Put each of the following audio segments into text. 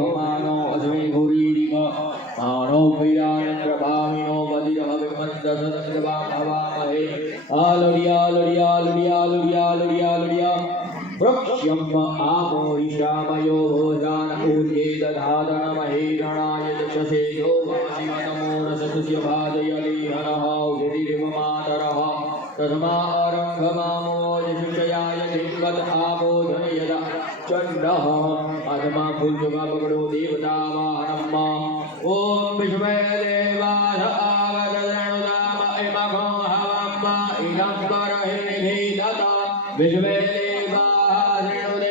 घमानो अस्मै घोरीरिव मानो भैरानन्द्रभामिनो वदिरहविमन्दसदमिदवां हवामहे आलुडिया लुडिया लुडिया लुडिया लुडिया लुडिया वृक्ष्यम् आमोरिषामयो भोजान ऊर्जे दधातनमहे गणाय चक्षसे यो शिव नमो रसतुस्य भाजयलीहनः उदिरिव मातरः। तस्मा अरङ्गमामोजशुषयाय अधमा फुल्जुगा पकड़ो देवता वाहनम् ॐ विश्वे निधीदत विश्वे देवासृणुदेवको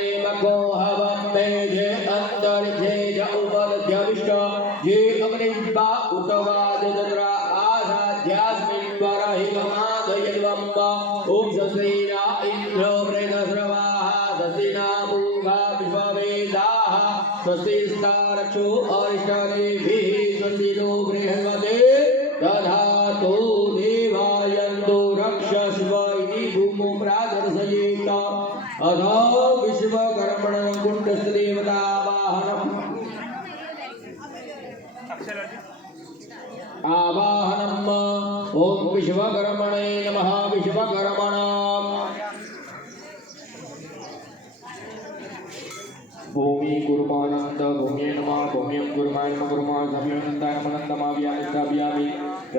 हवं मे जे अन्तरिक्षे ज उपदध्यविष्ट ये अग्निष्पा उत वा दद्रा आसाध्यास्मिन् परहि गमादयद्वम् ॐ सस्रीना इन्द्रो वृदस्रवाः सस्रिना स्वस्तिस्तारक्षो अरिष्टनेभिः स्वस्ति नो बृहस्पते देवायन्तो रक्षस्व इति भूमो प्रादर्शयेत। अथ विश्वकर्मणं कुण्डस्थदेवतावाहनम् आवाहनम् ॐ विश्वकर्मणे नमः, विश्वकर्मणाम्। भूमि कुर्मानन्द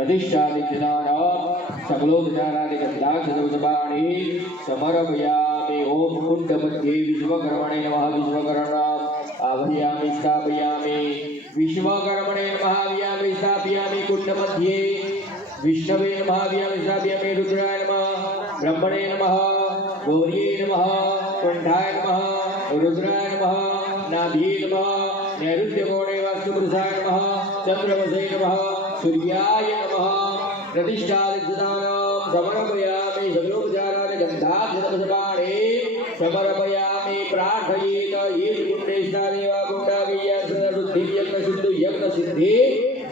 प्रतिष्ठादिज्ञान सकलोपचारादिगन्धाक्षसपाणि समर्पयामि। ॐ कुण्डमध्ये विश्वकर्मणे नमः विश्वकर्मणाम् आह्वयामि स्थापयामि। विश्वकर्मणे नमः व्यामि स्थापयामि। कुण्डमध्ये विष्णवे नमः स्थापयामि। रुद्राय नमः, ब्रह्मणे नमः, गौर्ये नमः कुण्ठाय नमः, रुद्राय नमः नाभि नमः, नैऋत्यकोणे वास्तुपुरुषाय नमः, चन्द्रवसे नमः सूर्याय नमः। प्रतिष्ठादिदानां समर्पयामि गन्धाक्षतपसपाणे समर्पयामि, प्रार्थयेत। ये कुण्डागीय सदबुद्धिर्यज्ञसिद्धु यज्ञसिद्धि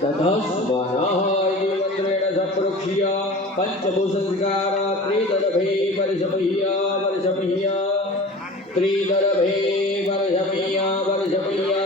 ततस्वनः इति मन्त्रेण पञ्चभूसंस्कार त्रिदर्भे परिशमह्य परिशमह्य त्रिदर्भे वर्षमय्य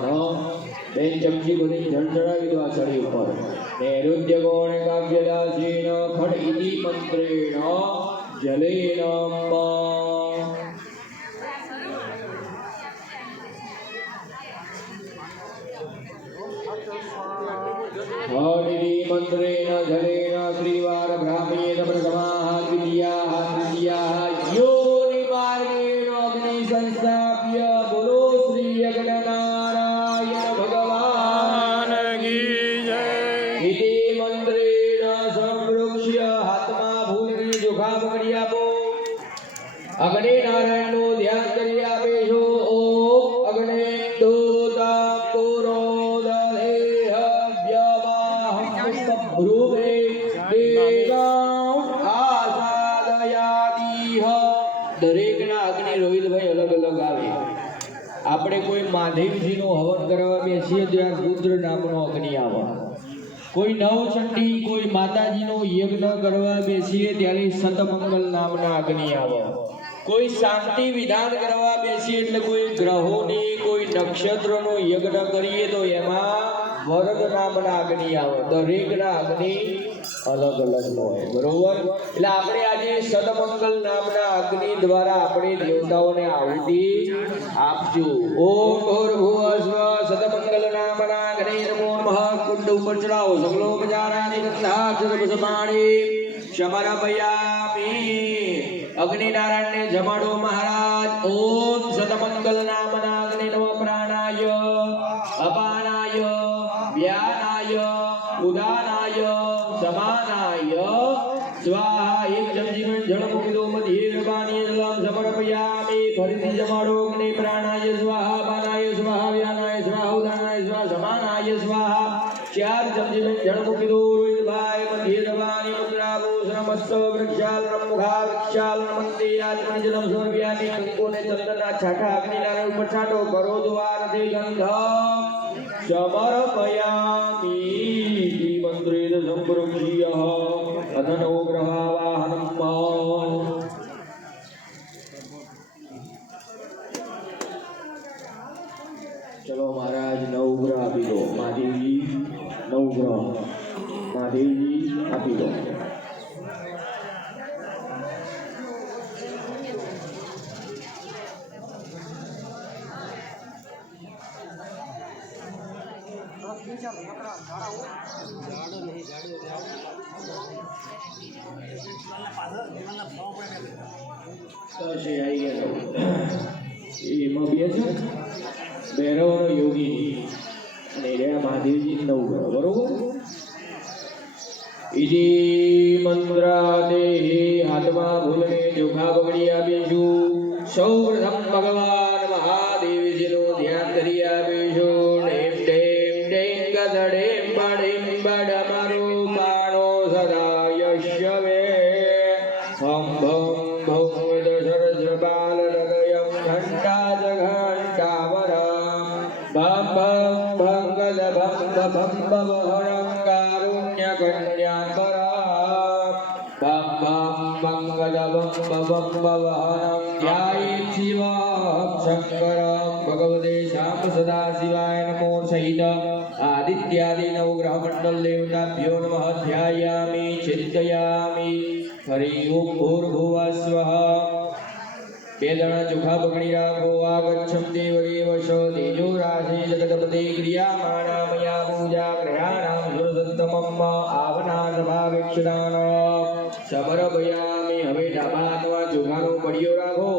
चमची बनी झंझड़ी तो आचार्य ऊपर नैरुद्य गोण काव्य दासीन खट इति मंत्रेण जलेन अम्बा मंत्रेण जलेन त्रिवार ब्राह्मीय આપણે કોઈ મહાદેવજીનું હવન કરવા બેસીએ ત્યાં રુદ્ર નામનો અગ્નિ આવે. કોઈ નવચંડી, કોઈ માતાજીનો યજ્ઞ કરવા બેસીએ ત્યારે સતમંગલ નામના અગ્નિ આવે. કોઈ શાંતિ વિધાન કરવા બેસીએ એટલે કોઈ ગ્રહોની, કોઈ નક્ષત્રનો યજ્ઞ કરીએ તો એમાં વર્ગ નામના અગ્નિ આવે. દરેકના અગ્નિ અલગ અલગ હોય. બરોબર? એટલે આપણે આજે સદમંગલ નામના અગ્નિ દ્વારા આપણે દેવતાઓને આહુતિ આપજો. ઓમ ભૂર્ભુવસ્વ સદમંગલ નામના અગ્નિ નમો મહ કુંડ ઉપર ચડાવો. સકલો બજારાની ગંધાક્ષરપસમાણી સમર્પયામિ અગ્નિનારાયણને જમાડો મહારાજ. ઓમ સદમંગલ નામના ज्ञानाय उदानाय, समानाय। स्वाहा जमजीवन जल मुकिलो मध्ये रबानी समर्पयामि। फरिति जमाडोग्ने प्राणाय स्वाहा, बाणाय स्वाहा, व्यानाय स्वाहा, उदानाय स्वाहा, समानाय स्वाहा। चार जमजीवन जल मुकिलो भाई मध्ये रबानी मुद्राभूषण मस्तव वृक्षालनम मुखावृक्षालनम मंदे आत्मनिजनम समर्पयामि। अंकों ने चंदना छाटा अग्नि नारायण ऊपर छाटो करो द्वार दे गंधम કરો દ્વારથી ગંધમ જ્યાં ભૈરવનો યોગી અને રહ્યા મહાદેવજી નવ ગ્રહ બરોબર ઇતિ મંદ્રા દેહી આત્મા ભૂલને જોખા બગડી આપીશું સૌ પ્રથમ ભગવાન ભંગ ભંગ વહરમ કારુણ્ય કન્યાપરા ભમ ભમ ભંગદ ભંગ ભંગ વહરમ ધ્યાયે શિવમ શંકરમ ભગવતે શ્યામ સદા શિવાય નમો સહિત આદિત્યાદિ નવગ્રહ બે દણા ચોખા પકડી રાખો, આગચ્છમ દેવદેવ વશો તેજો રાશિ જગતપતે ક્રિયામાણા મયા પૂજા ગ્રહાણામ આવના આવનાર ભાવેક્ષદાન સમરભયામિ હવે ડાબા હાથમાં ચોખાનો પડ્યો રાખો,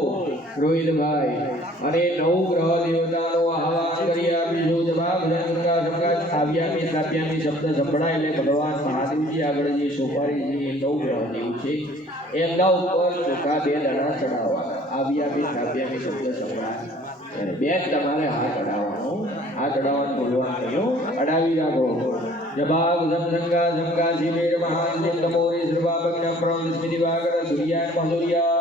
રોહિતભાઈ. અને નવ ગ્રહ દેવતાનો આહવાન કરી આપીશું જવાબ. ગંગા ગંગા આવ્યામી સ્થાપ્યામી શબ્દ સંભળાય એટલે ભગવાન મહાદેવજી આગળ જે સોપારી એ નવ ગ્રહ દેવ છે, એમના ઉપર ચોખા બે દાણા ચડાવવાના. આવ્યામી સ્થાપ્યામી શબ્દ સંભળાય ત્યારે બે જ તમારે હાથ અડાવવાનો હાથ અડાવવાનું બોલવાનું નહીં હો. અડાવી રાખો જબાગ જમસંગા સંગા શિવેર મહાન દિન તમોરી સર્વાભજ્ઞ પ્રમ સ્મિતિ વાગર સૂર્યાન મધુર્યા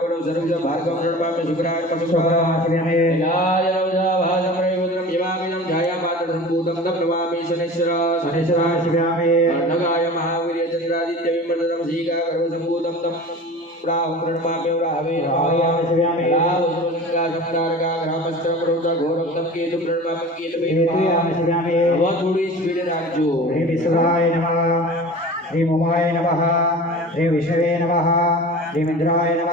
सर्वज भार्गव प्रणवा में शुक्राय पशुभवाश्रमे हिलाय रवजा भाजम रविपुत्रम यमामिजम छाया पात्र संभूतम नमामि शनेश्वर शनेश्वराय शिवामे अर्णगाय महावीर्य चंद्रादित्य विमर्दनम सीका गर्भ संभूतम तम प्राह प्रणवा में रावे रावे शिवामे राव गंगा संकार का ग्रामस्त्र प्रभुता घोरम तम केतु प्रणवा में केतु में शिवामे वह थोड़ी स्पीड राजो श्री विश्वाय नमः श्री उमाय नमः, श्री विष्णवे नमः। శ్రీమింద్రాయ నమ.